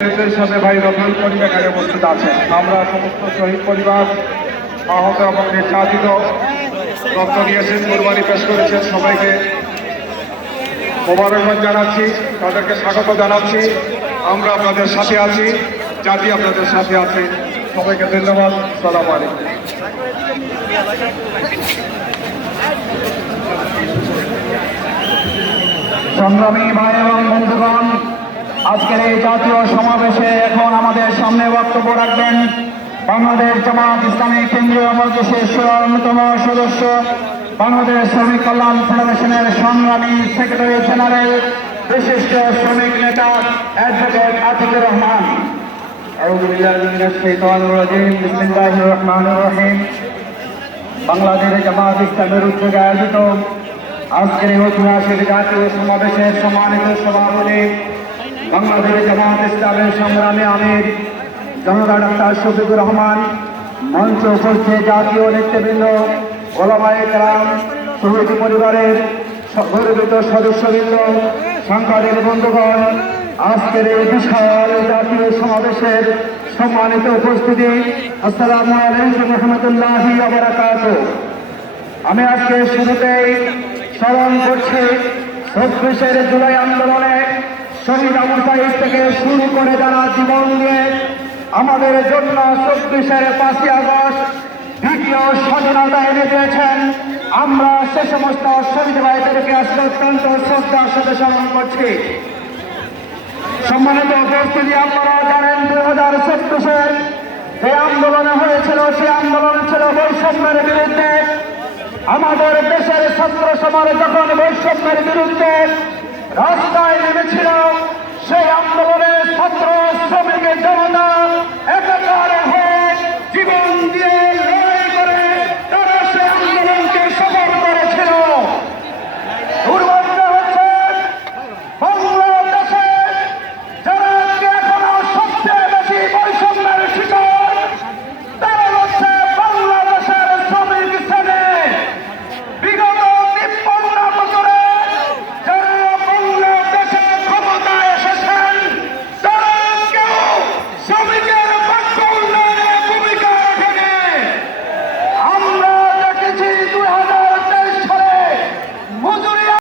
সাথে ভাই রতন করিম এখানে উপস্থিত আছেন। আমরা সমস্ত শহীদ পরিবার, আহত এবং নির্যাতিত, রক্ত দিয়েছেন, কোরবানি পেশ করেছেন, সবাইকে মোবারকবাদ জানাচ্ছি, তাদেরকে স্বাগত জানাচ্ছি। আমরা আপনাদের সাথে আছি, জাতি আপনাদের সাথে আছে। সবাইকে ধন্যবাদ। আসসালামু আলাইকুম। সংগ্রামী ভাই এবং বন্ধুগণ, আজকের এই জাতীয় সমাবেশে এখন আমাদের সামনে বক্তব্য রাখবেন বাংলাদেশ জামাত ইসলামী কেন্দ্রীয় মজলিসের অন্যতম সদস্য, বাংলাদেশ শ্রমিক কল্যাণ ফেডারেশনের সংগ্রামী সেক্রেটারি জেনারেল, বিশিষ্ট শ্রমিক নেতা অ্যাডভোকেট আতিকুর রহমান। আউযু বিল্লাহি মিনাশ শাইতানির রাজিম। বিসমিল্লাহির রহমানির রহিম। বাংলাদেশ জামাত ইসলামের উদ্যোগে আয়োজিত আজকের এই ঐতিহাসিক জাতীয় সমাবেশের সম্মানিত সভাপতি, বাংলাদেশ জামাত ইসলামের সংগ্রামী আমির জনতা ডাক্তার শফিকুর রহমান, মঞ্চ উপস্থিত জাতীয় নেতৃবৃন্দ, ওলামায়ে কেরাম, শহীদ পরিবারের গর্বিত সদস্যবৃন্দ, সাংবাদিক বন্ধুগণ, আজকের এই বিশাল জাতীয় সমাবেশের সম্মানিত উপস্থিতি, আসসালামু আলাইকুম রহমতুল্লাহি ওয়া বারাকাতুহু। আমি আজকে শুরুতেই স্মরণ করছি ২৬ জুলাই আন্দোলনে শহীদ আবু সাঈদ থেকে শুরু করে যারা জীবন দিয়ে আমাদের জন্য ২৪ আগস্ট দ্বিতীয় স্বাধীনতা এনে দিয়েছেন, আমরা সে সমস্ত শহীদ ভাইদেরকে আজকে অত্যন্ত শ্রদ্ধার সাথে স্মরণ করছি। সম্মানিত উপস্থিতি, আপনারা জানেন ২০২৪ যে আন্দোলনে হয়েছিল, সে আন্দোলন ছিল বৈষম্যের বিরুদ্ধে। আমাদের দেশের ছাত্র সমাজ যখন বৈষম্যের বিরুদ্ধে রাস্তায় নেমেছিল, সেই আন্দোলনে ছাত্র